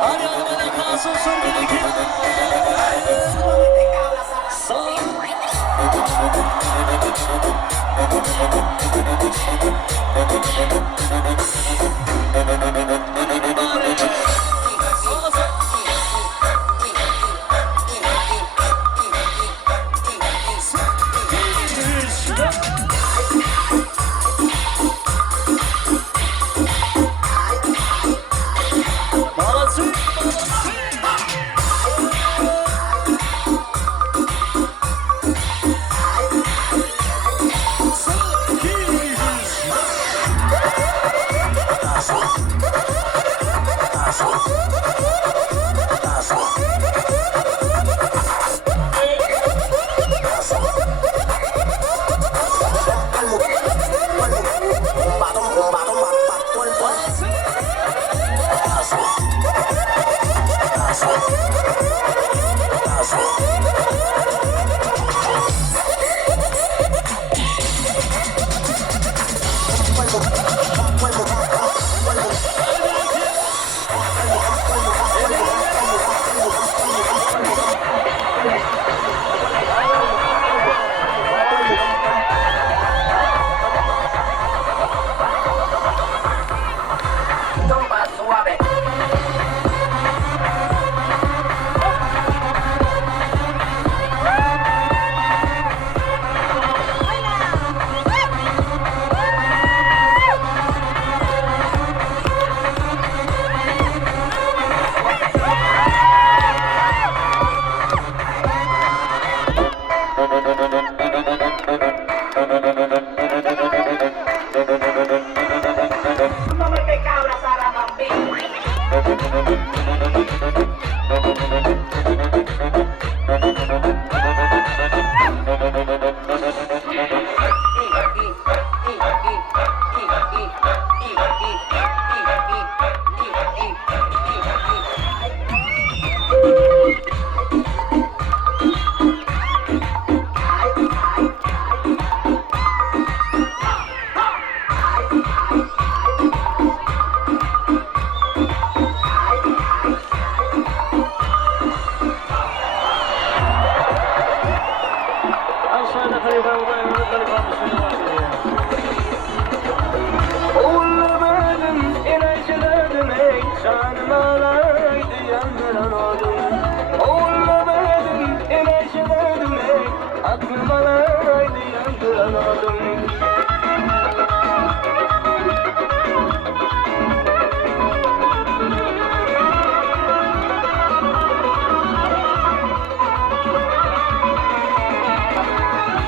Ayağına kalsın sürgüdeki.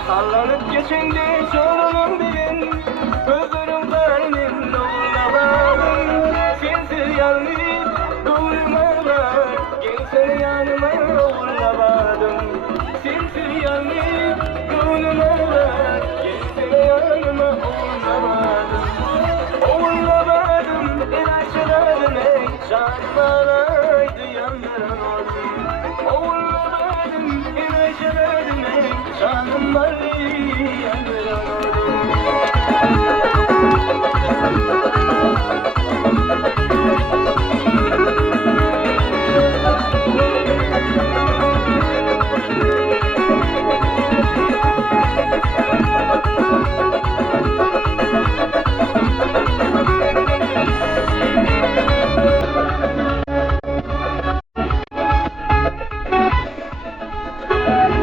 Sallanıp geçindi sorunun bilin, özürüm kalbim doğrulamadım. Sensiz yalnız durmalar, gelsene yanıma uğramadım. Sensiz yalnız durmalar, gelsene yanıma uğramadım. Uğramadım, ilaçlarım ey çarpmalaydı yandıran oldum. Uğramadım, ilaçlarım ey çarpmalaydı yandıran oldum.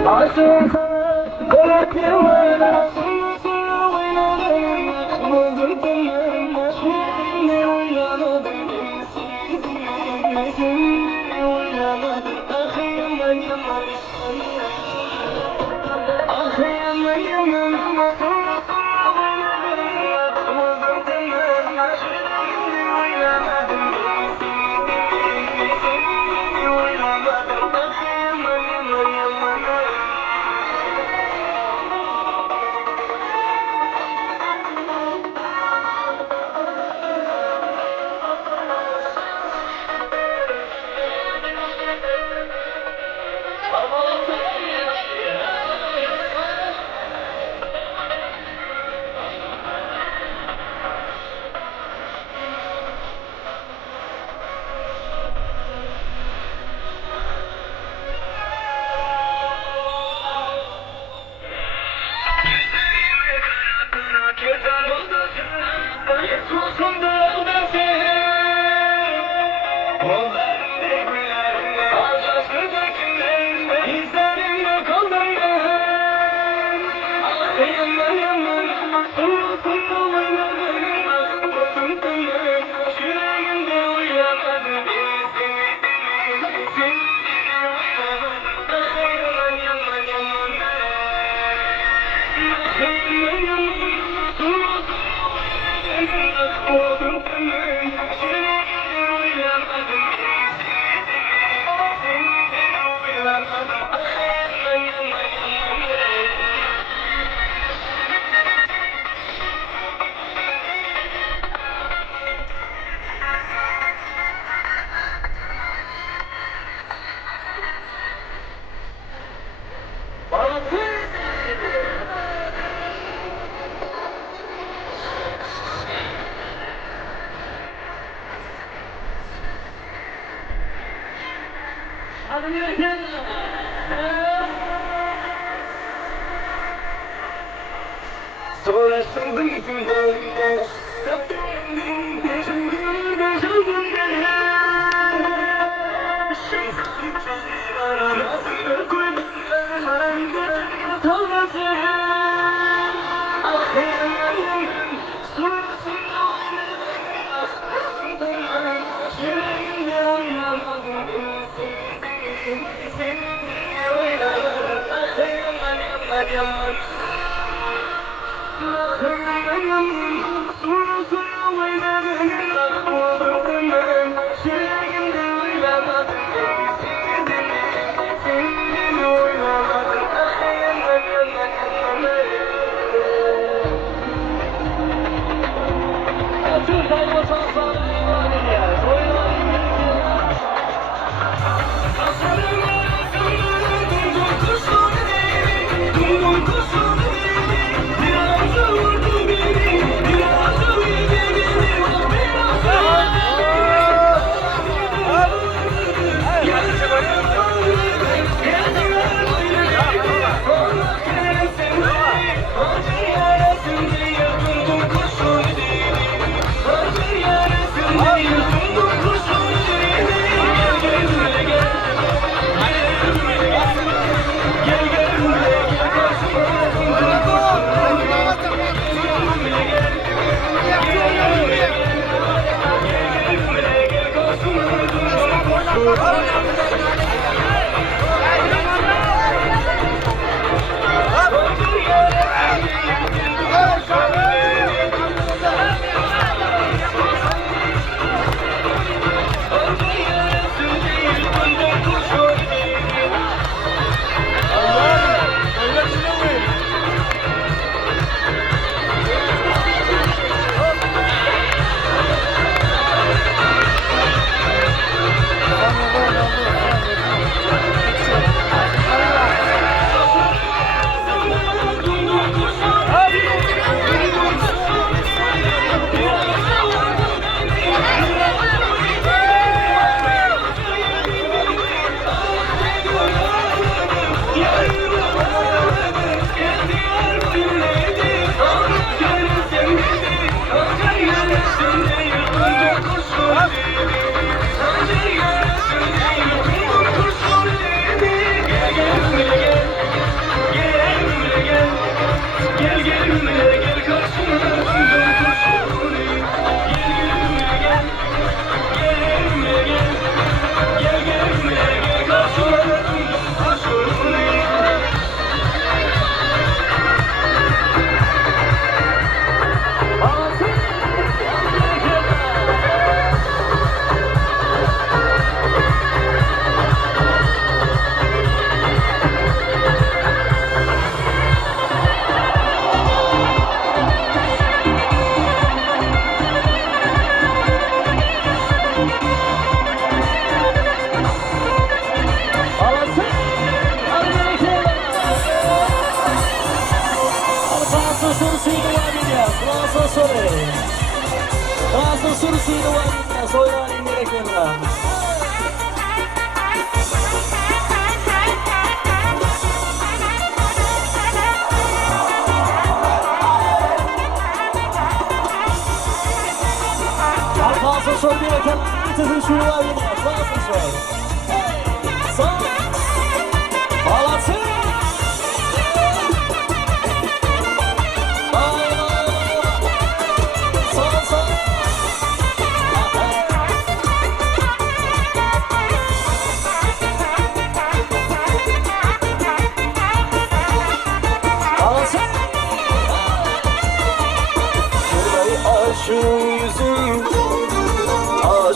Aşığım sana, belirttim var, aslında sana oynadım. Buldum tüm yarım, aşkım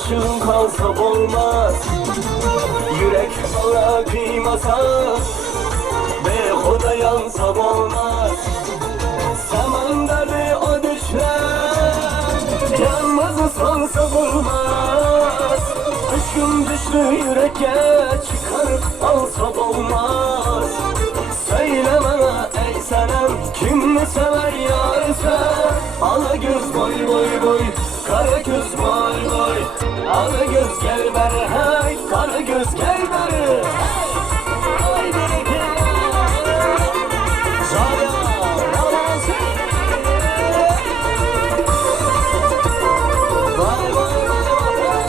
aşığım kalsa olmaz. Yürek bana kıymasa behuda yansam olmaz. Samanda bir o düşler yalnız sansa olmaz. Aşkım düştü yüreğe çıkarıp alsa olmaz. Söyle bana ey senem kim mi sever yarısı? Ala göz boy boy boy, kara göz boy boy. Ala göz gel beri hey, kara göz gel beri. Haydi gel. Zaya namazı. Vay vay vay vay.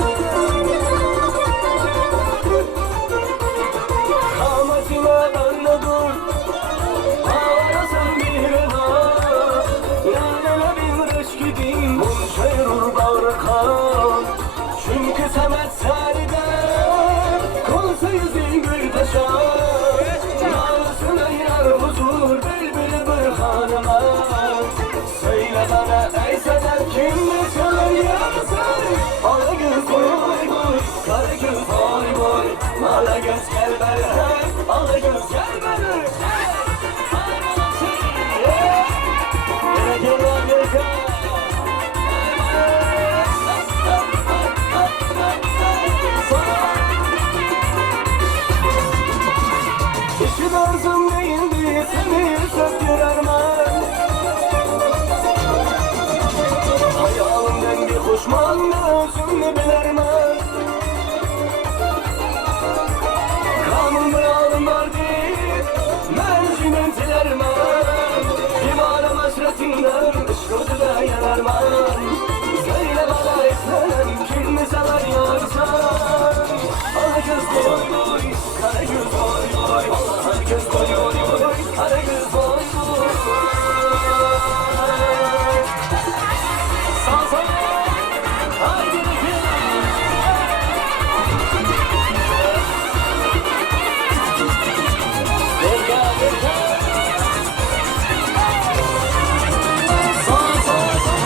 Kamatına önüne dur. Ağlasın bir var. Yanına bir reş gidin. Munşerur bağrı kan. Çünkü Samet Sari'de kolsa yüzün gül taşar. Namusuna iner huzur bülbülü bir hanıma. Söyle bana ey sever kim mi sever yarısın? Ala göz boy boy, kara göz boy boy. Ala göz gel beri hey, ala göz gel beri. Gel Amerika. İşin arzum değildi seni söktürermem. Hayalimden bir kuşmanla özümü bilermem. Kanımda alım vardı mercimen dilermem. Divanım hasretinden ışkırdı da yanarmam. Söyle bana etmem kim mi sever yarsan? Ala göz boy boy, kara göz boy boy. Ala göz boy boy boy, kara göz boy boy. Sağ sağ, haydi bakayım. Berka berka. Sağ sağ sağ.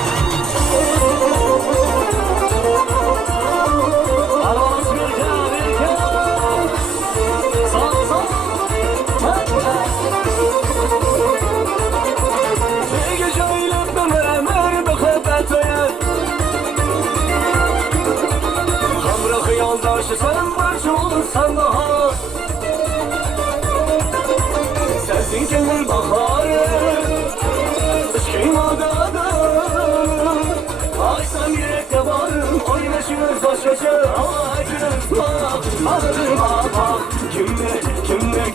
Avans berka berka. Sağ sağ. Sevgi şöyle döner bakıp öyer. Hamra yoldaşı sen başı olursan daha. Sensin gönül baharı, ışkın odadım. Aysam yürekte varım, oynaşırız baş başa. Ay kız bak, ağrım bak.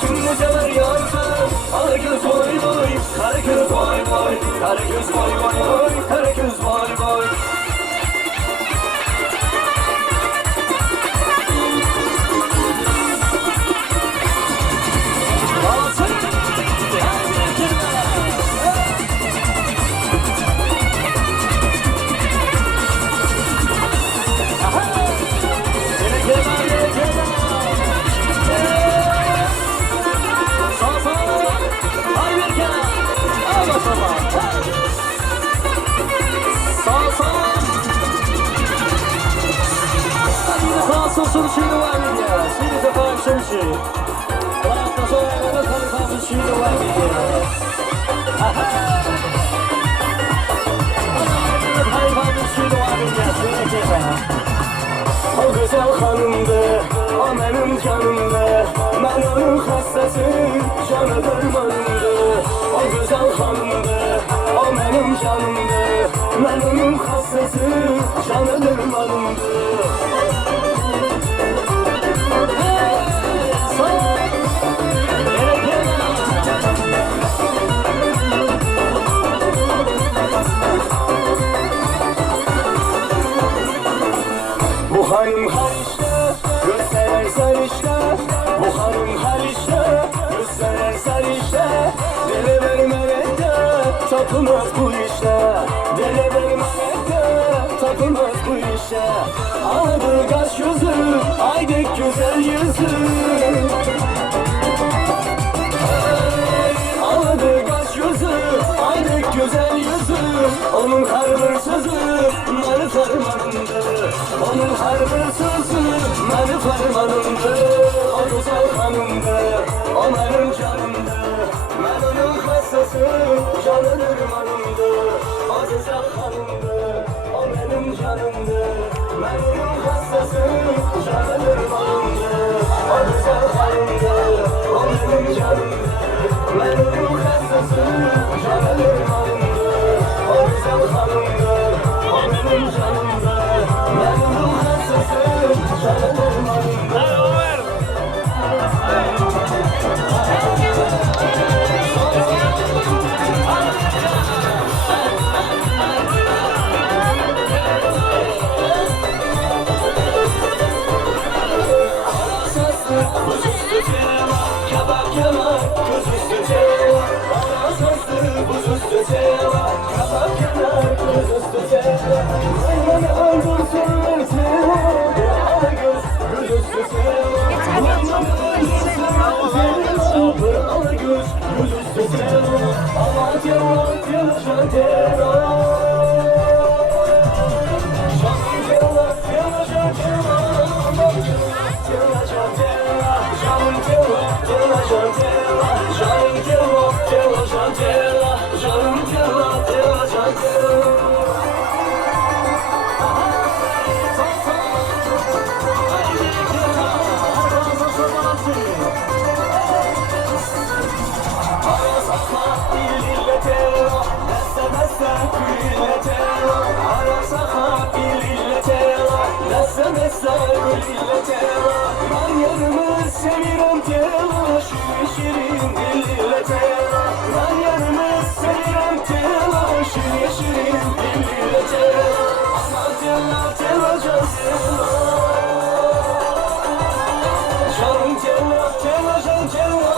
Kimle sever yarsan? Kara göz boy boy, kara göz boy boy. Kara göz boy boy boy, kara göz boy boy. Som Kilo Armia, Sweden för fan Chelsea. Prata så är det för Kilo Armia. Aha! Hayır fan Kilo Armia, Sweden. O güzel hanımdı, o benim canımdı. Ben onun hastası, canı dermanımdı. O güzel hanımdı, o benim canımdı. Ben onun hastası, canı dermanımdı. Bu hanım her işte, gösterer sarışta. Bu hanım her işte, gösterer sarışta. Dele vermeyek de tapılmaz bu işte. Dele vermeyek de tapılmaz bu işte. Ağladı kaş yüzü, haydi güzel yüzü. Ağladı kaş yüzü, haydi güzel yüzü. Onun karbır sözü, narı sarmandı. Onun harbi sözü benim fermanımdı. O güzel hanımdı, o benim canımdı. Ben onun hastası, canıdır hanımdı. O güzel hanımdı, o benim canımdı. Ben onun hastası, canıdır hanımdı. O güzel hanımdı, o benim canımdı. Ben onun hastası, canıdır hanımdı. O güzel hanımdı, o benim canımdı. Ben onun hastası, canıdır hanımdı. Kabak yanar, göz üstü ceva. Ana sözlü buz üstü ceva. Kabak yanar, göz üstü ceva. Aymanı öldürsün ceva. Ana göz üstü ceva. Aymanı öldürsün ceva. Ana göz üstü ceva. Ama ceva, ceva, ceva. Şanlı ceva, ceva, ceva. Ceva, ceva. Canım ceva, ceva, ceva. Canım ceva, ceva, ceva. Canım ceva, ceva, ceva. Ben yarımı seviyorum tela, şirin dille tela. Ben yarımı seviyorum tela, şirin dille tela. Aman tela, tela, can tela. Canım tela, tela, can tela.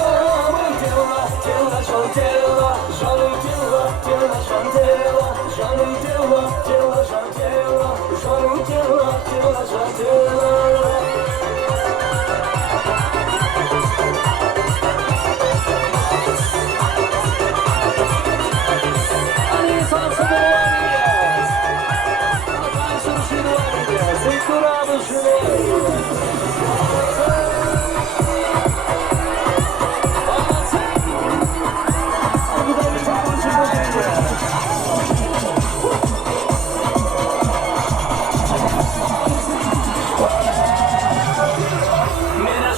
Aman tela, tela, can tela. Canım tela, tela, can tela. Canım tela, tela, can tela. Canım tela, tela, can tela.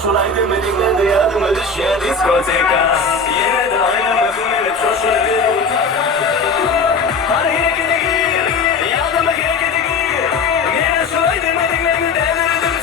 Şolay demedim ne de yardıma düşüyor diskoteka. Yine de aynı mefhum ile coşuyor. Hareket edin, yardıma hareket edin. Yine şolay demedim ne de yardıma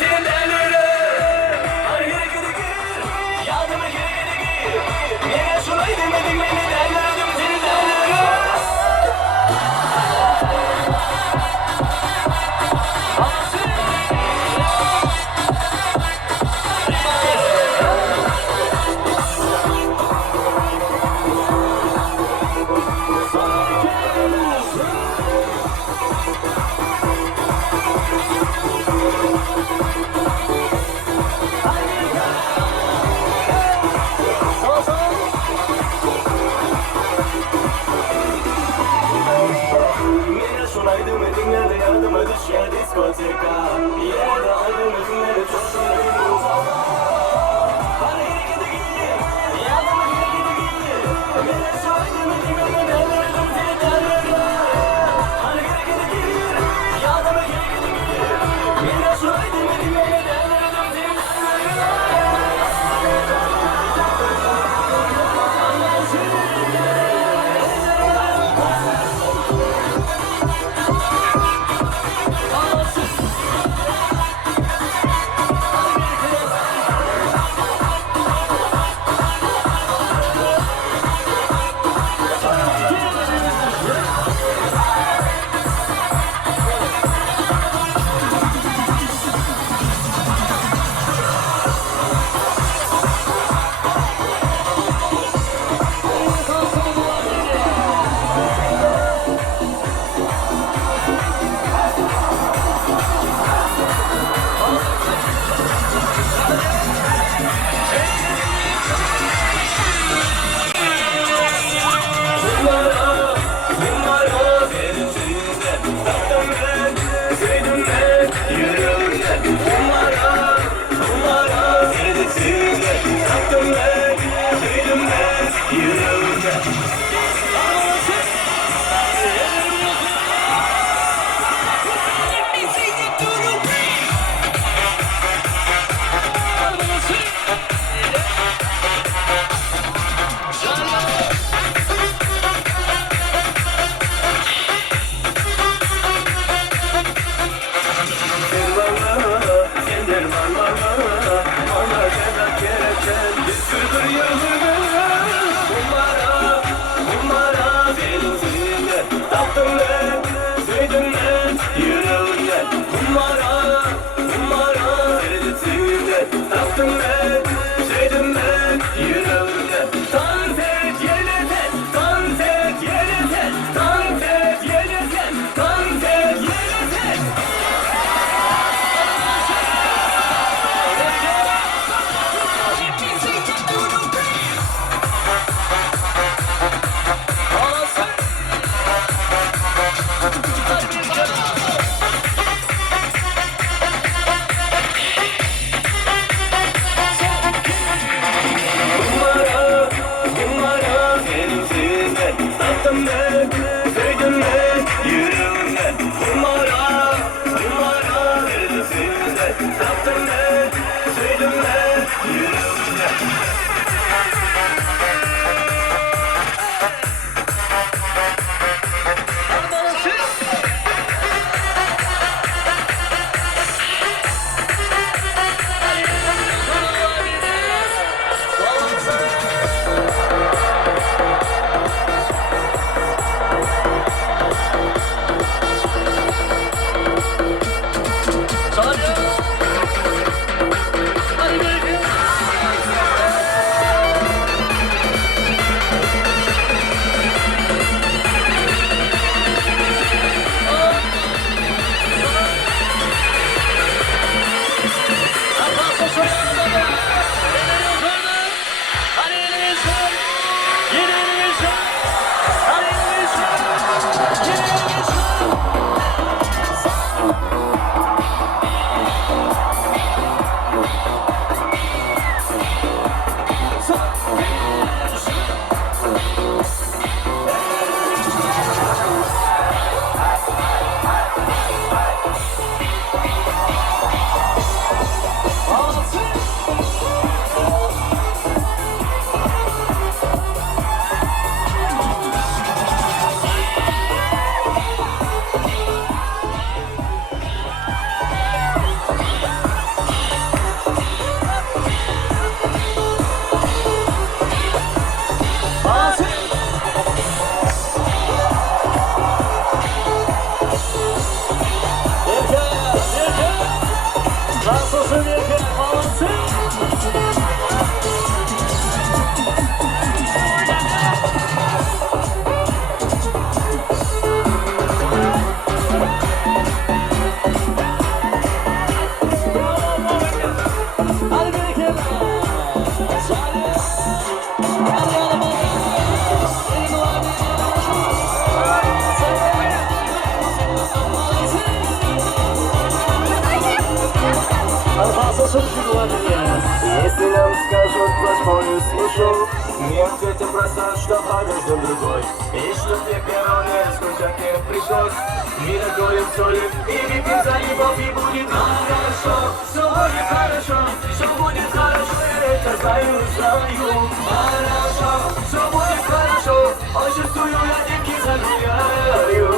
yürürken Numara, numara Neredesinler taktım ben duydum ben yürürken Если нам скажут, возможно, смешок, не ответим просто, что подождем другой. И что те короны, сколько не пришлось, мира горем солим и выпьем за любовь, и будет нам хорошо. Все будет хорошо, все будет хорошо, я это знаю, знаю. Хорошо, все будет хорошо, ой, чувствую, я деньги загуляю,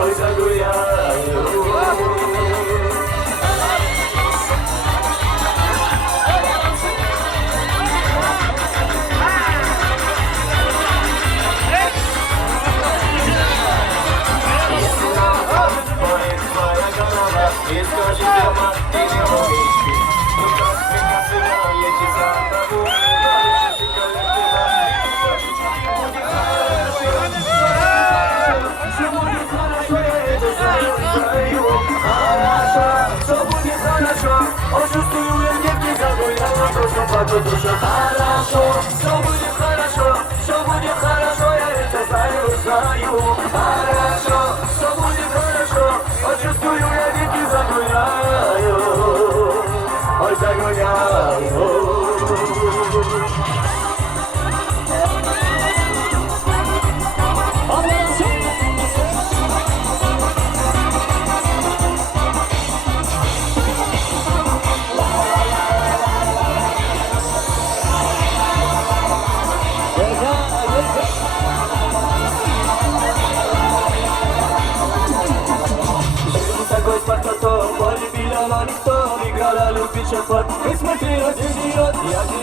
ой, загуляю. И скажи дома, ты не умеешь. Ну как прекрасно, я тебе забаву. Все будет хорошо, я это знаю. Хорошо, все будет хорошо. Он чувствую, я не загуляла, душу плачу, душа. Хорошо, все будет хорошо, все будет хорошо, я это знаю. Хорошо, все будет хорошо. Он чувствую, я не печет флаг. И смотри, вот идет,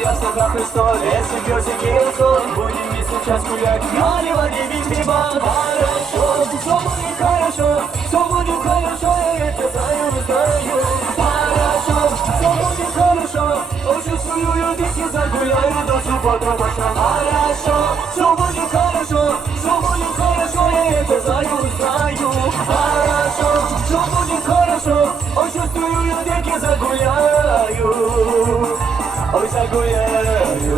я с тобой престол. Если пьете киосон, будем вместе час гулять. Наливай, не пиво, хорошо, все будет хорошо, все будет хорошо, я это знаю, знаю. Хорошо, все будет хорошо, чувствую, я здесь загуляю до субботы вечера. Хорошо, все будет хорошо, я это знаю, знаю. Хорошо, все будет хорошо, чувствую, я здесь загуляю, ой, загуляю.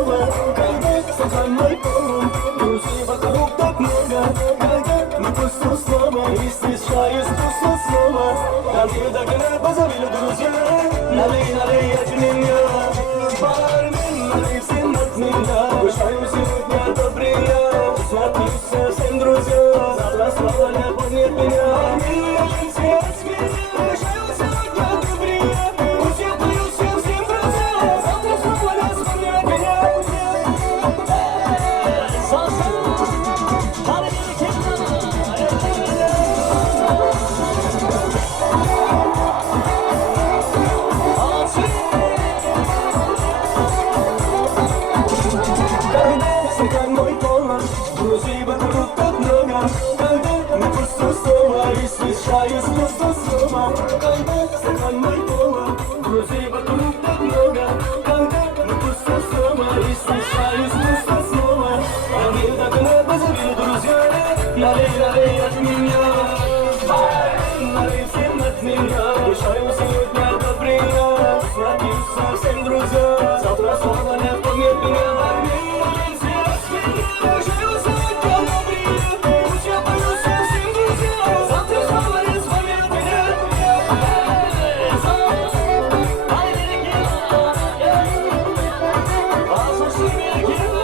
снова. Когда стакан мой полон, друзей вокруг так много. Когда мы пусто снова, и встречаюсь пусто снова. Когда позови друзья, налей, налей от меня. Бармен, налей всем от меня. Обещаю сегодня добрый я. Напьются всем друзья, завтра снова не помнит меня. Все от меня, обещаю сегодня добрый я. Пусть я напьются всем друзья, завтра снова не вспомнят меня. Стакан мой полон, друзей вокруг так много. Когда мы пусто снова, и встречаюсь пусто снова. Когда стакан мой полон, друзей вокруг так много. Когда мы пусто снова, и встречаюсь пусто снова. Когда позови друзья, налей, налей от меня. Налей всем от меня, обещаю сегодня добрый я. Напьются всем друзья, завтра снова не помнят меня. Thank you.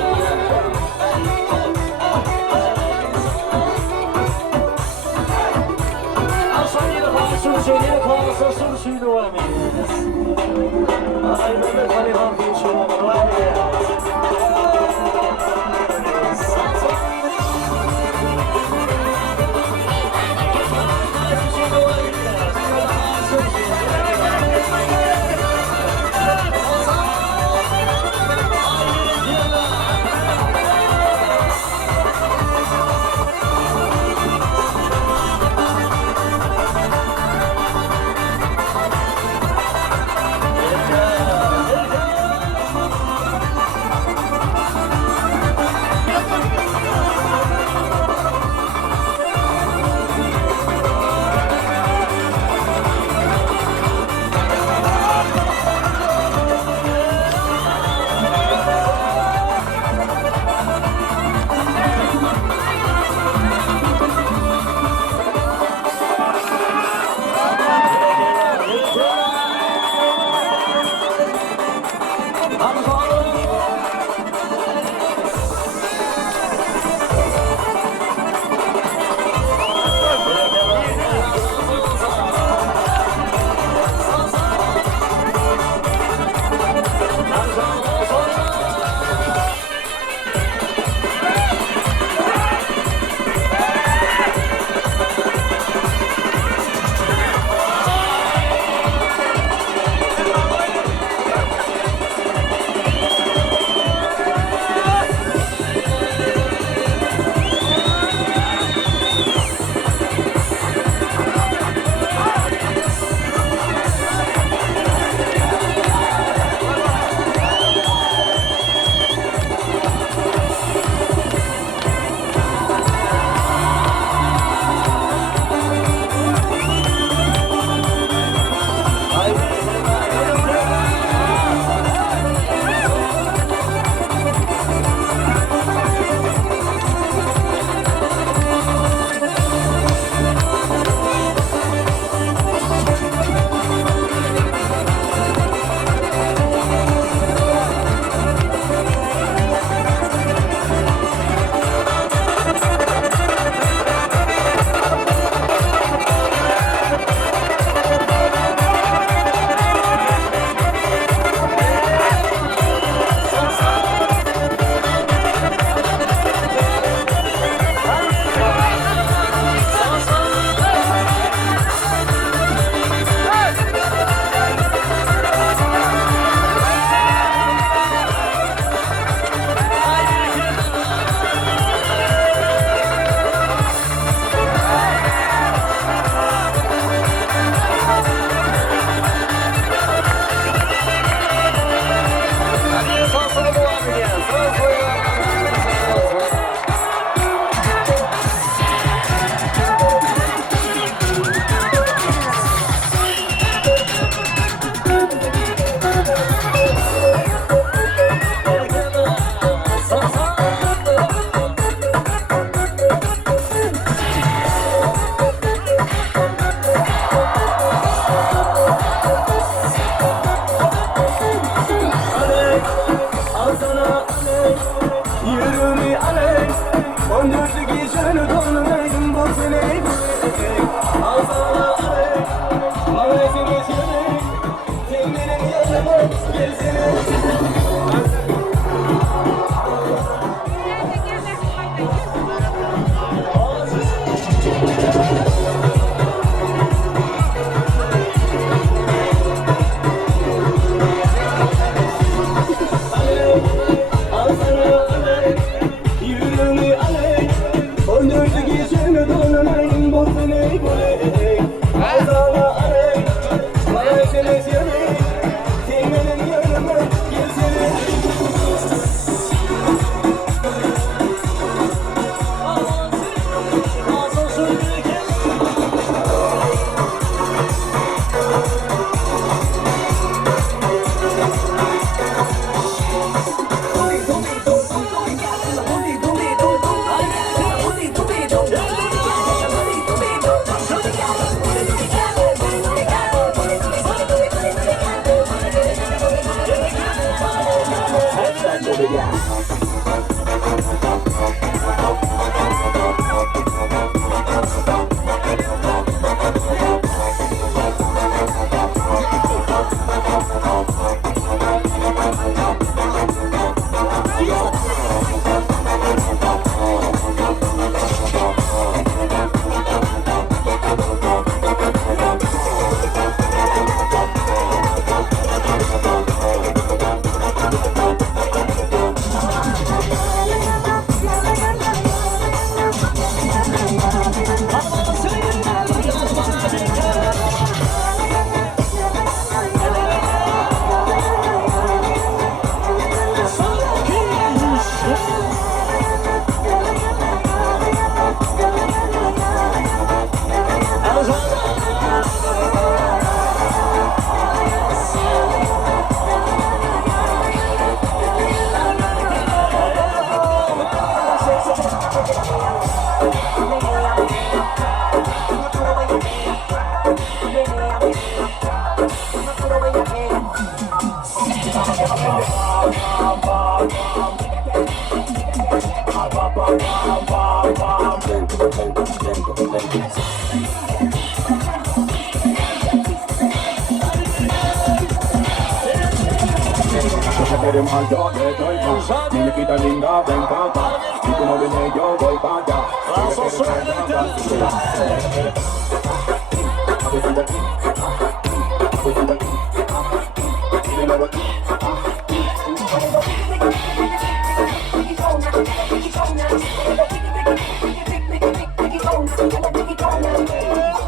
Quieres más, yo te doy más. Niñita linda, ven pa' acá. Si tú no vienes, yo voy pa' allá.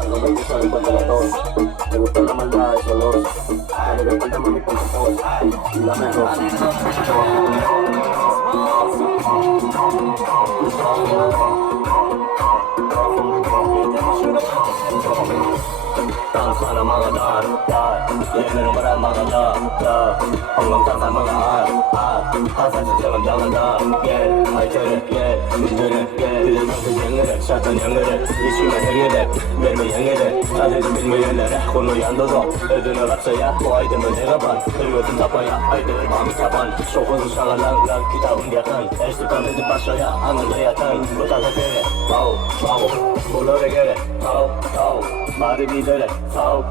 No me gusta el cuento de la tos. Me gusta la maldad, ese olor. Me despierta mami con tu voz. Y la mejor. Tan sana mga dar, Yemen para mga dar, Hongkong tan mga Hasan sa jalan jalan dar, Ay tere, Minere, Dile nasıl yengere, Şartan yengere, İçime yengere, Verme yengere, Sadece bilmeyenlere, Konu yandozo, Ödüne kapsaya, Bu aydımı ne kapan, Hırgıtın tapaya, Aydır mami tapan, Şokunu şağalan, Kitabın yakan, Eştikan edip başlaya, Anında yatan, Bu tata tere, Pau, Bulore gere, Pau, Mari bidere, Pau,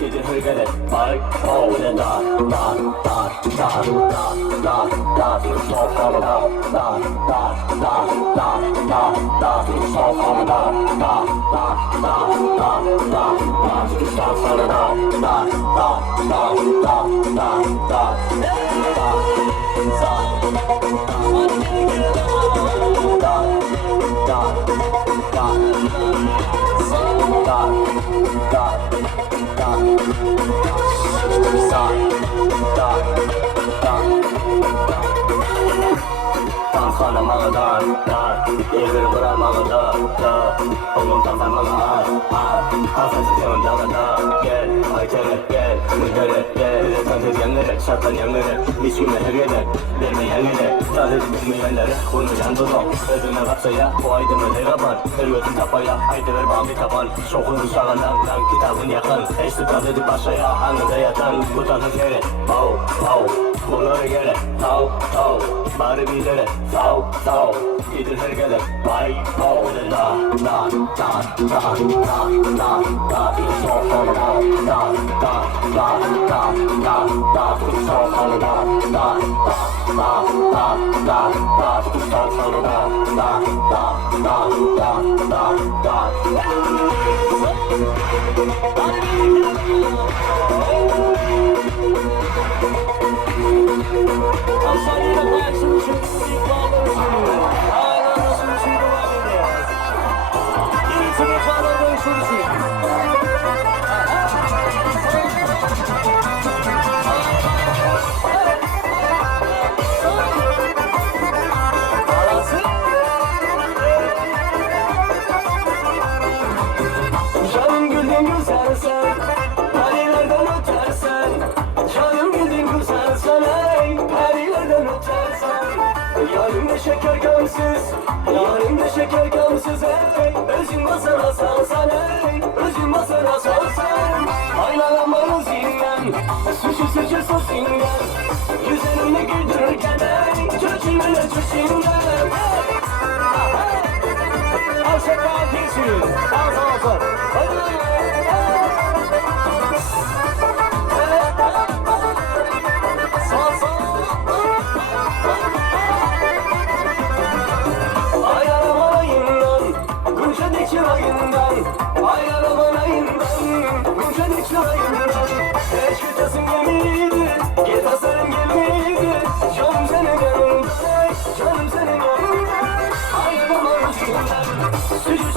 Gece hırgele, Bay, Pau, Ne dar, Sof hava dar, Sof hava dar, Stop sana Sana mga dar, Yemen para mga dar, Hongkong tan mga Hasan sa jalan jalan dar, Ay tere, Minere, Dile nasıl yengere, Şartan yengere, İçime yengere, Verme yengere, Sadece bilmeyenlere, Konu yandozo, Ödüne kapsaya, Bu aydımı ne kapan, Hırgıtın tapaya, Aydır mami tapan, Şokunu şağalan, Kitabın yakan, Eştikan edip başlaya, Anında yatan, Bu tata tere, Pau, Bulore gere, Pau, Mari bidere, Pau, Gidin hergele, Bay, Pau, Ne dar, Sof hava Canım güldün güzelsen, Perilerden ötersen, Canım güldün güzelsen, Perilerden ötersen, Yarimde şeker gamsız, Yarimde şeker gamsız, Özün basana salsan, Özün basana salsan, Aynalanmanın zinden, Suçu sosinden, Yüzünü güldürürken, Çocuk Çocuklara çocuklar. Aşağı kalkıyorsun. Sağ. Ay araban ayından, Gülşen çırağından. Ay araban ayından, Gülşen çırağından. Eşk ötesin gemiydi, git asarım gemiydi. Canım senin yanından, canım senin yanından. Ay araban üstünden, sıcı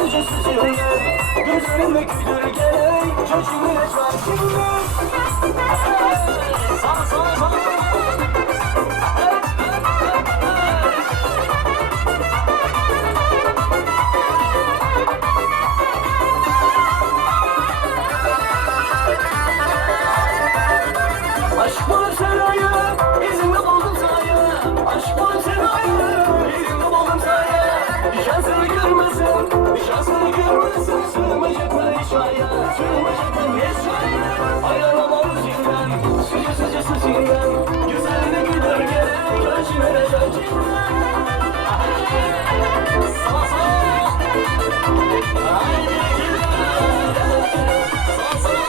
gözlerime güldür gel, çocuğuna çarşından. Sağ. Aşk bulur sarayı, izinde buldum sayı. Aşk bulur sarayı, izinde buldum sayı. Şansını görmesin, sığmayacaklar yaşaya. Sığmayacaklar yaşaya. Ayağıma ucundan, sıcı sıcından. Güzeline gider gelen, karşına şaşırdan. Sağ. Haydi gidelim. Sağ.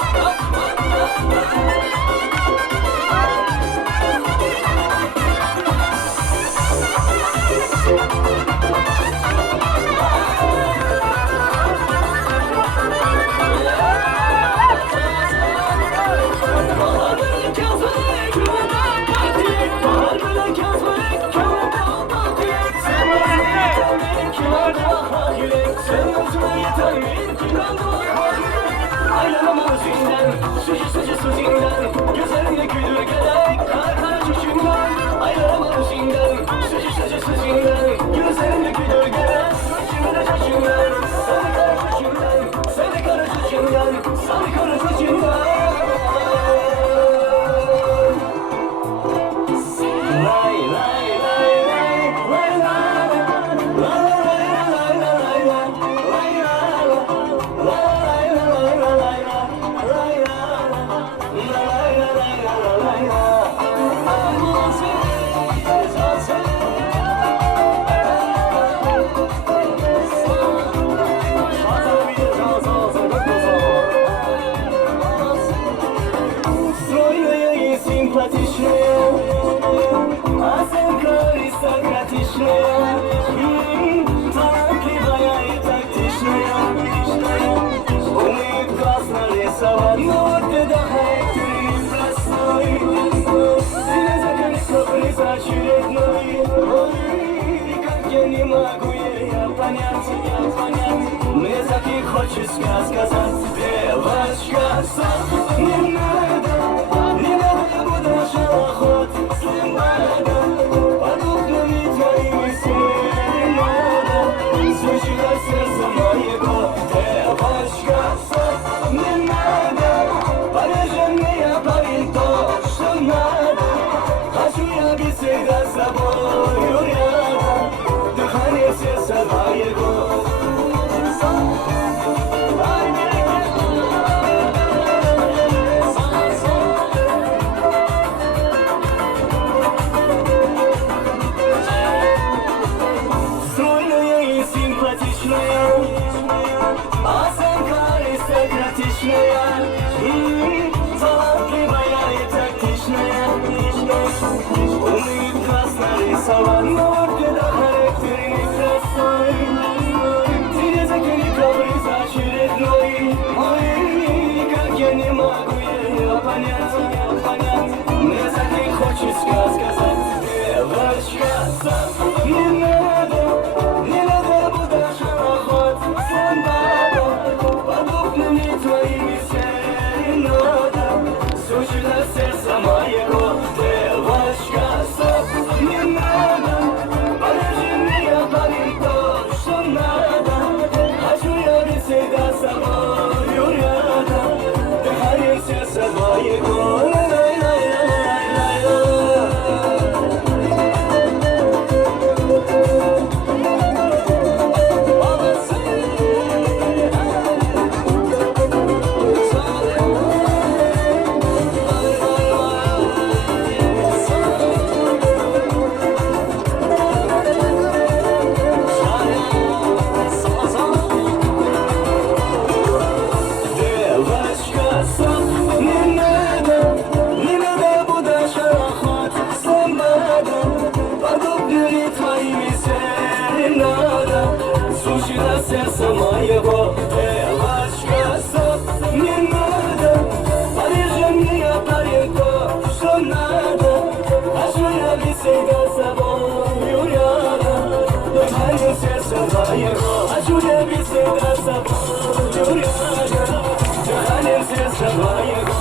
Gözlerinde gülür gerek, kara çocuklar. Ayağıma ucundan, sıcı sıcından. Gözlerinde gülür gerek, çocuğuna çocuğundan. Sarı kara çocuğundan. Мне таких хочется сказать, девочка, не надо, я буду шалоход, не надо, подобными твоими серенада, звучит сердце моего, девочка, не надо, порежи меня, парень, то, что надо, хочу я быть всегда с тобою рядом, дыхание сердца моего. Мне таких хочется сказать, девочка, не надо, буду шалоход, надо, подобными твоими серенада, звучит на сердце моего, девочка, не надо, порежи меня, парень, то, что надо, хочу я быть всегда с тобою рядом, дыхание сердца моего. Станет твоими серенада, сужена сердце моего. Девочка, стоп, не надо, порежи меня паренько, что надо. Хочу я быть всегда с тобою рядом, дыхание сердца моего. Хочу я быть всегда с тобою рядом, дыхание сердца моего.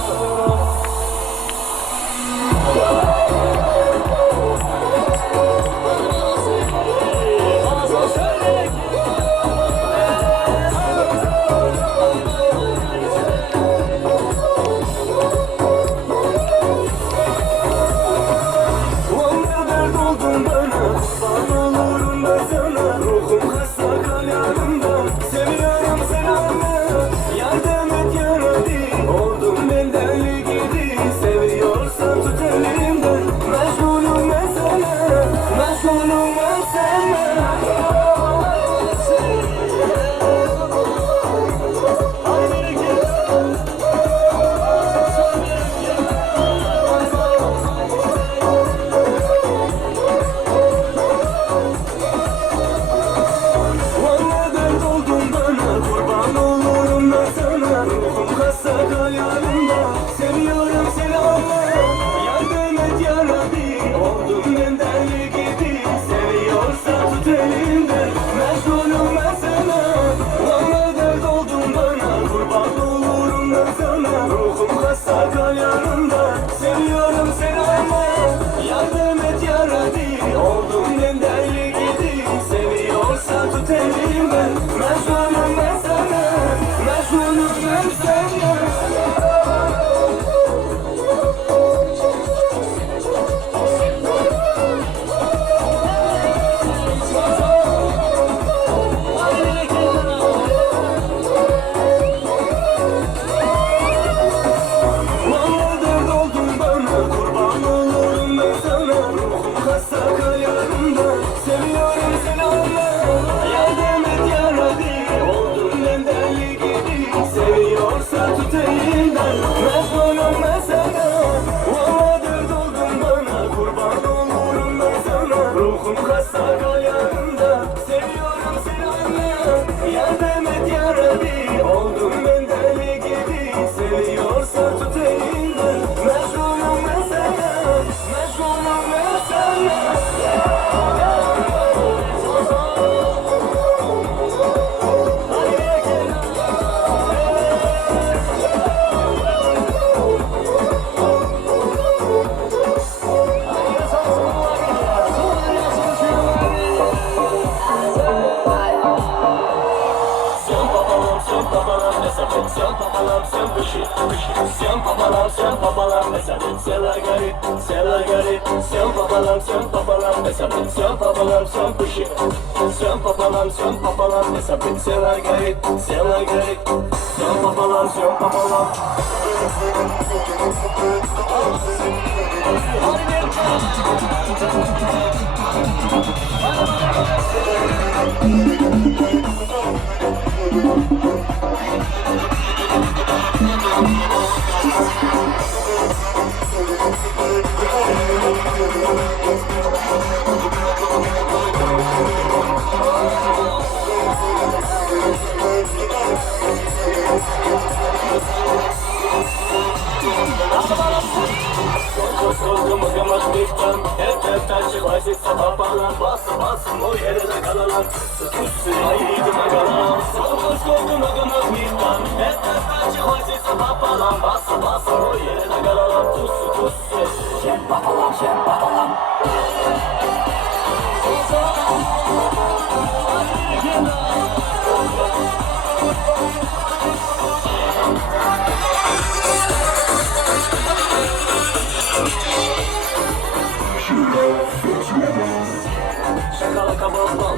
Shakalaka bom bom,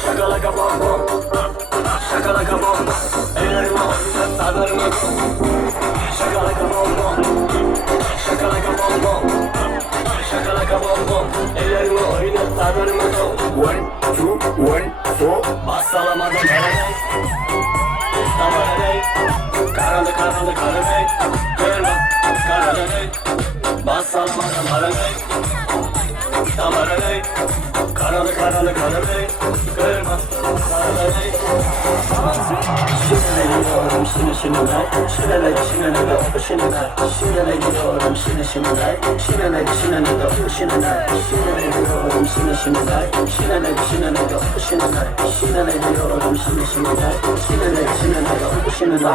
shakalaka bom bom, shakalaka bom bom. Ellerim ağzına sarılma. Shakalaka bom bom, shakalaka bom bom, shakalaka bom bom. Ellerim oyuna sarılma. 1, 2, 1, 4. Basalamadan karanay, karanay, karanlık karanlık karanay, karanlık karanay. Basalamadan karanay. damaralay Karalı karalı karalı Kırma karalı Şinele gidiyorum şine şinele Şinele şinele de şinele Şinele gidiyorum şine şinele Şinele şinele de şinele Şinele gidiyorum şine şinele Şinele şinele de şinele Şinele gidiyorum şine şinele Şinele şinele de şinele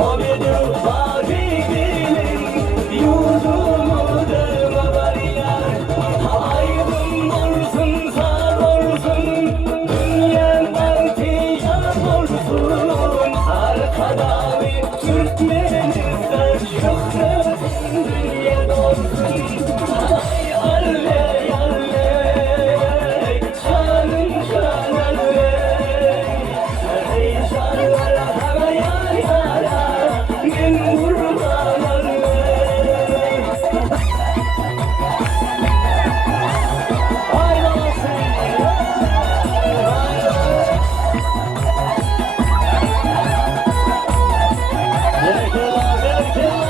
O benim habibimin yurdumu var yar. Aydın olsun sar olsun, dünyadan tiyar olsun. Arkada bir Türkmenizden şöhretin dünyada olsun. Ay alley alley, şanın şan alley. Ey şanlara hava yar yara, ben kurban alley. Haydi olsun. Gerekirler, gerekirler.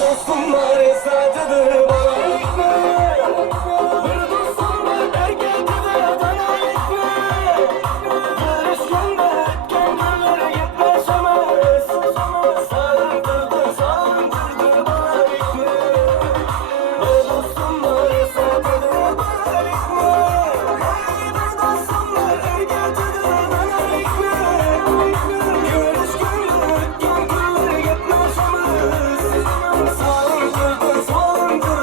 Dostum var esatıdır bana ekme. Bir dostum var erkekliğe bana ekme. Görüşkünde kendileri gitmeşemez. Saldırdı saldırdı bana ekme. Bir dostum var esatıdır bana ekme. Bir dostum var erkekliğe bana ekme. Görüşkünde kendileri gitmeşemez. Saldırdı saldırdı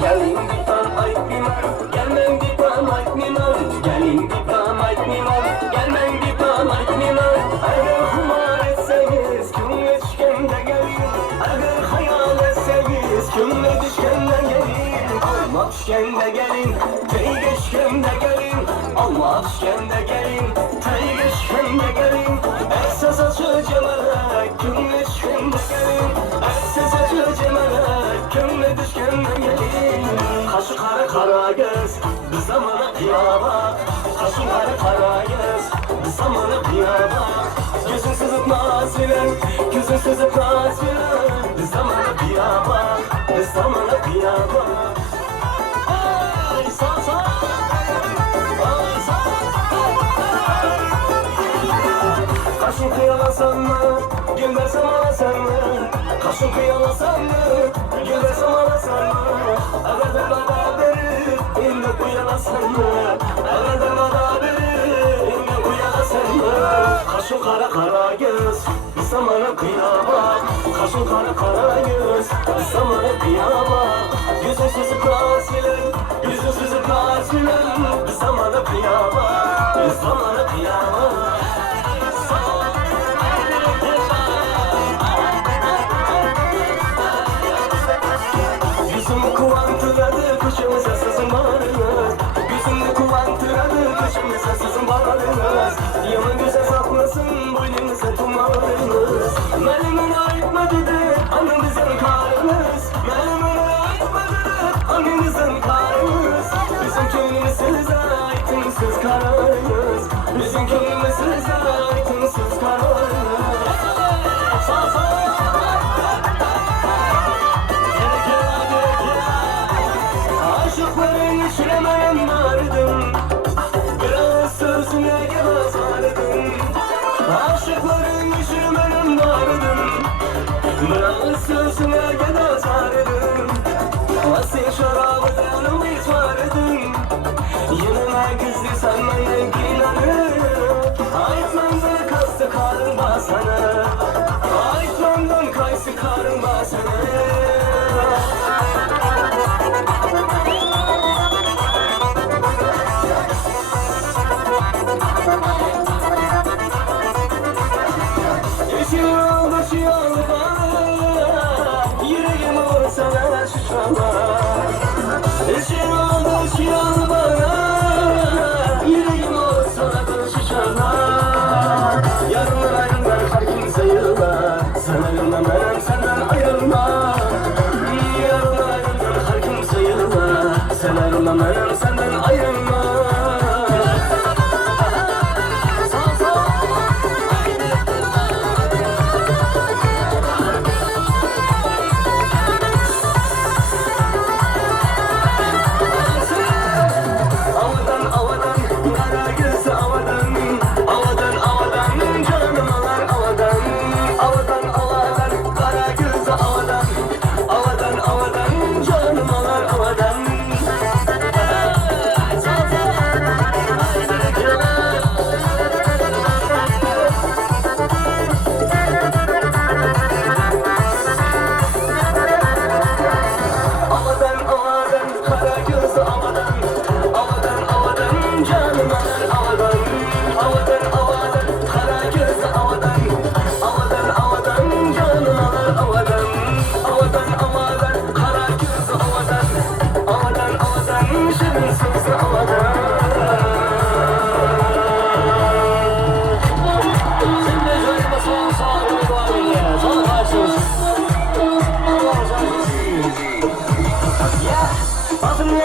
Gelin gitmem aytmimam, gelmem gitmem aytmimam. Gelin gitmem aytmimam, gelmem gitmem aytmimam. Agar xumar etseniz, kimga tushganda gelin. Agar hayal etseniz, kimga tushganda gelin. Alma tushganda gelin, teyga tushganda gelin. Alma tushganda gelin, teyga tushganda gelin. Esas açı cemalak, kimga tushganda gelin. Esas açı cemalak, kimga tushganda gelin. Kaşı kara kara göz, bir zamana kıyama. Kaşı kara göz, bir zamana kıyama. Gözün sızıtmaz bilen, gözün sızıtmaz bilen. Bir zamana kıyama, bir zamana kıyama. Ay sağ sağ, ay sağ. Kaşın kıyalasan mı, göndersem alasan mı? Kaşın kıyalasan mı, göndersem alasan mı? Aradan bana beri, indi uyalasan mı? Aradan bana beri, indi uyalasan mı? Kaşın kara kara göz, bir zamana kıyama. Kaşın kara kara göz, bir zamana kıyama. Yüzün sızı kasilen, yüzün sızı kasilen. Bir zamana kıyama, bir zamana kıyama. Yüzümü kuvantıradı kışımıza sızın bağrınız. Yüzümü kuvantıradı kışımıza sızın bağrınız. Yaman güzel saklasın boynunuza tumarınız. Melimin aytmadıdır anınızın karınız. Melimin aytmadıdır anınızın karınız. Bizim köyümüz size aitınız kararınız. Bizim köyümüz size aitınız kararınız. Sağ sağ. Aşıkların içiremeyen vardım. Biraz sözüne gel sardım. Aşıkların içiremeyen vardım. Biraz sözüne gel sardım. Asil şarabından içvardım. Yanıma gizli sanmayan kinarı. Aytmandan kastı karın basana. Aytmandan kaysı karın basana. Başı olma, yüreğim olsana şuşama. İşin oldu şiyan bana, yüreğim olsana şuşama. Yarınlar ayrımlar her kimse yılma, sen ayrılma ben senden ayrılma. Yarınlar ayrımlar her kimse yılma, sen ayrılma ben senden ayrılma.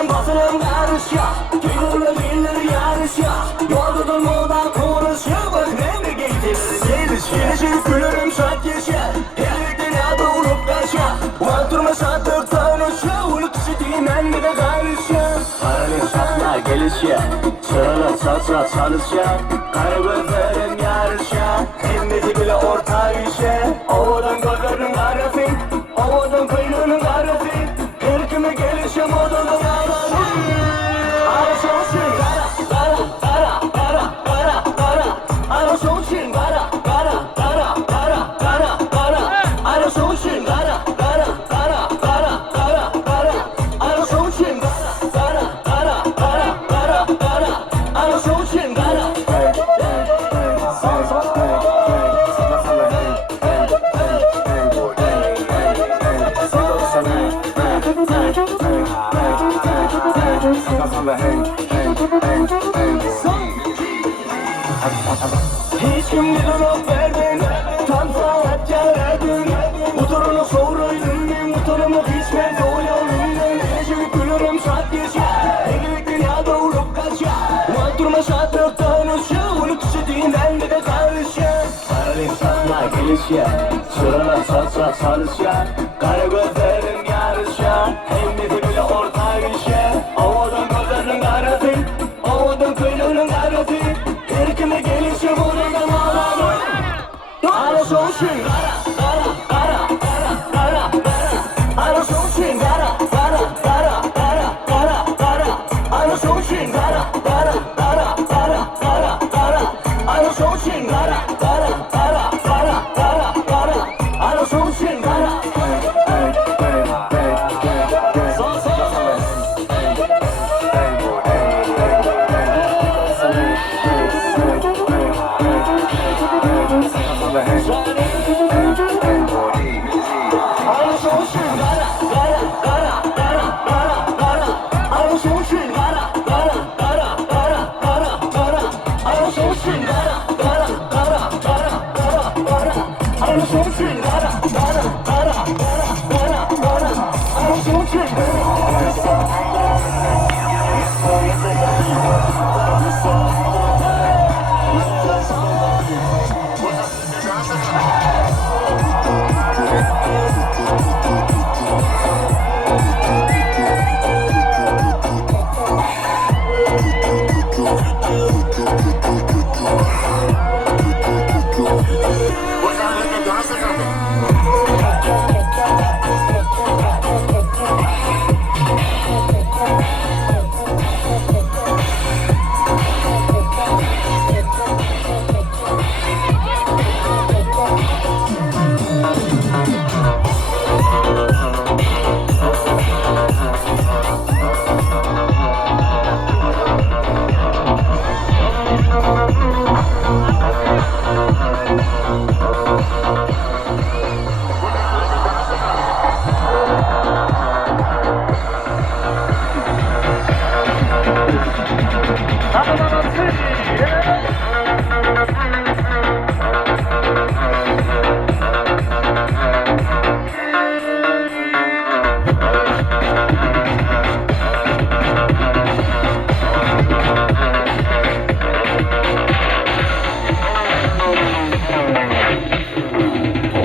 Basınım yarışa, duygularla bilir yarışa. Yoldadan moda konuşa, bak ne mi gelir gelişir gülürüm şart yaşa. Ellikten adı olup kaşa, unuturma şartır tanışa. Unut işiteyim ben bir de karışa. Paranın şartlar gelişe, sıralar salsa çalışa. Kara gözlerim yarışa, hemmeti bile orta işe. Ovadan gözlerim karafin, ovadan kıynının karafin. Her kime gelişem odadan ağlarım. Arasonsın kara, kara, kara, kara, kara, kara. Arasonsın kara, kara, kara, kara, kara, kara. Arasonsın kara, kara, kara, kara, kara, kara. Hiç kim durup verdin, tam saat geldin. Motorunu soğuraydın, motorumu hiçbir doyalım. Gece gülürüm saat gece, evlilik dünyada olup kaça. Mağdurma şartlıktan uçu, unut istediğinden de karışa. Paralel satma gelişe, sırana satsa sarışa. Kara gözlerin yarışa, hem de böyle orta işe. Havadan gözlerin karası, havadan köylünün karası. Erkime gelişe buradan ağlarım. Ara soğuşun, ara soğuşun, ara soğuşun, ara soğuşun, ara soğuşun,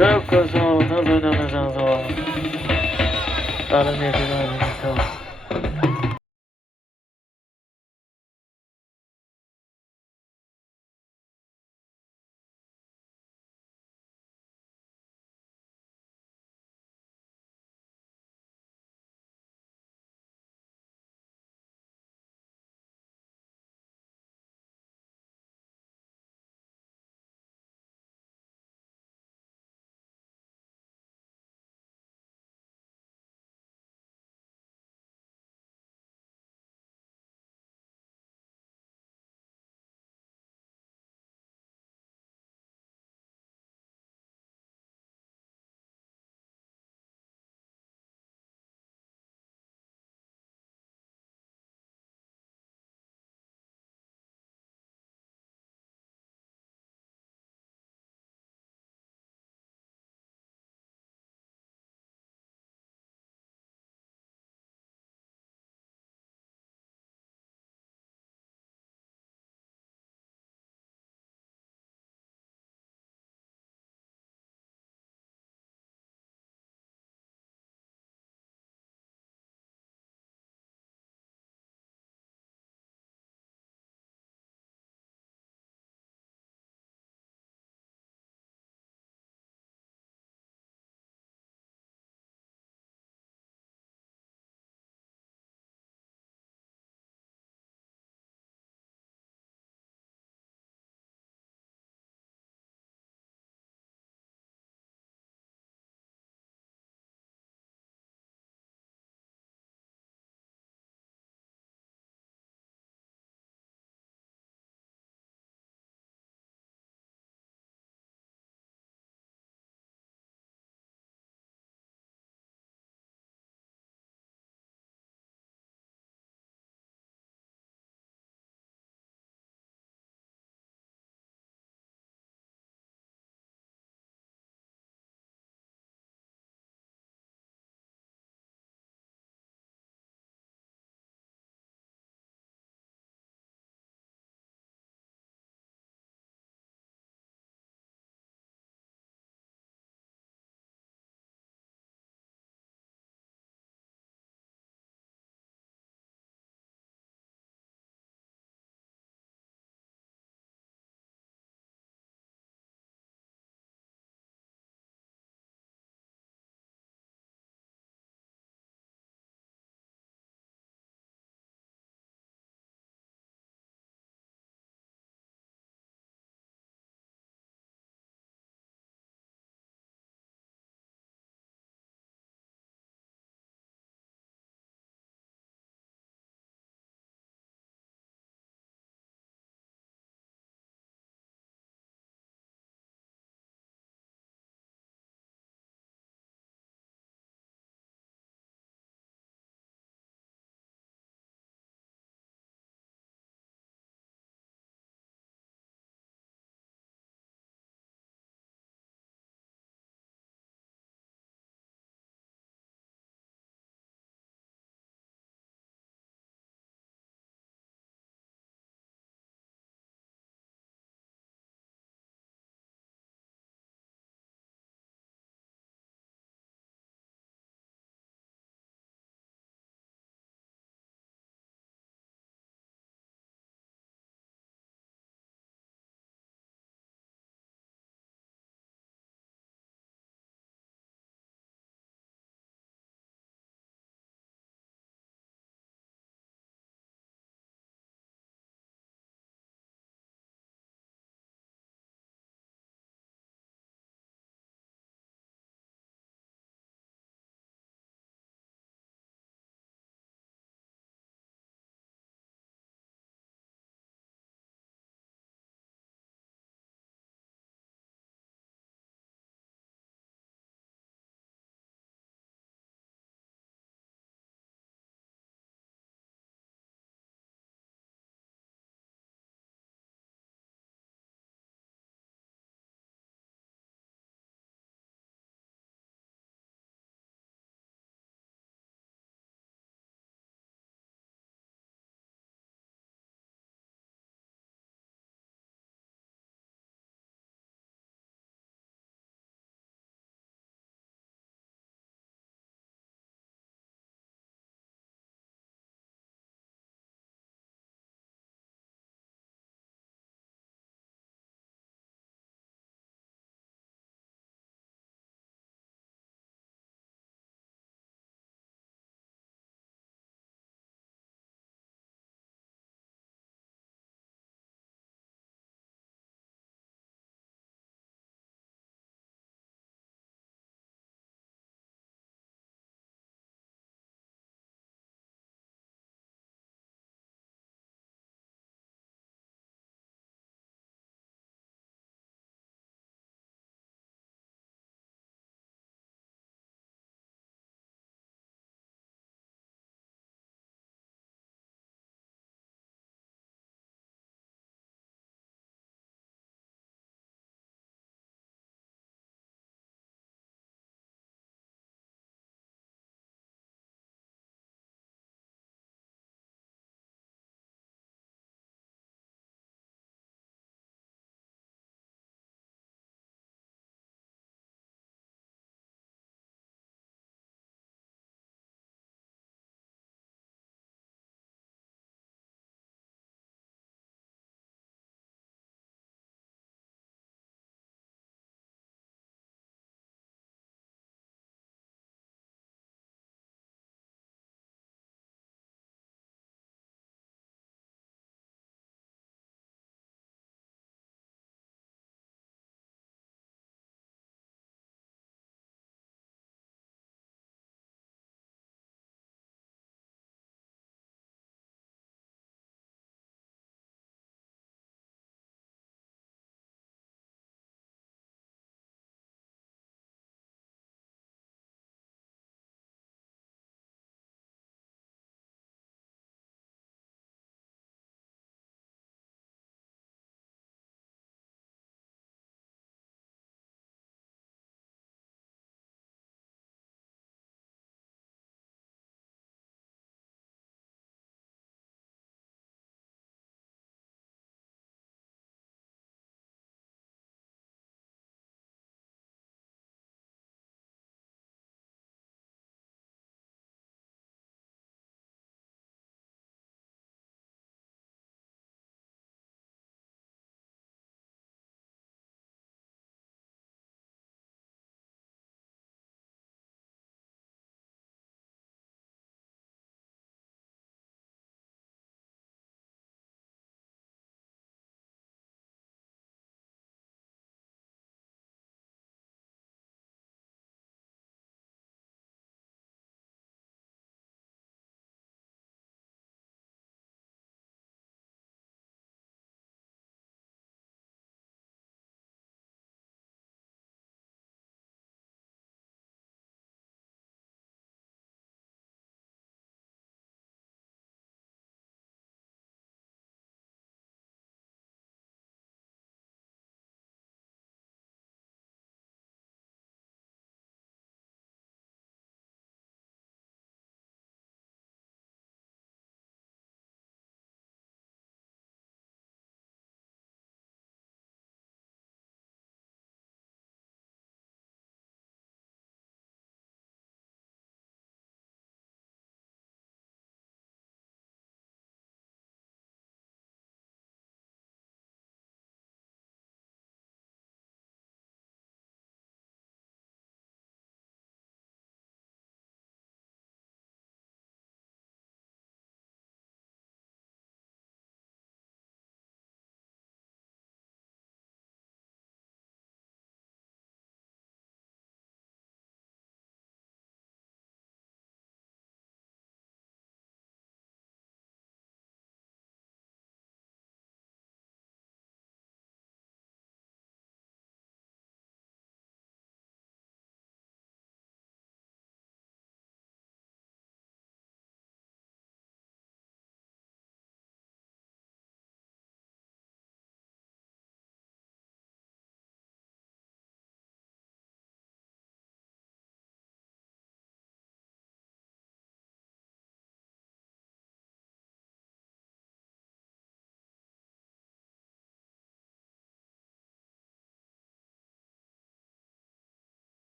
Çok güzel, ne böyle güzel. Alın yedin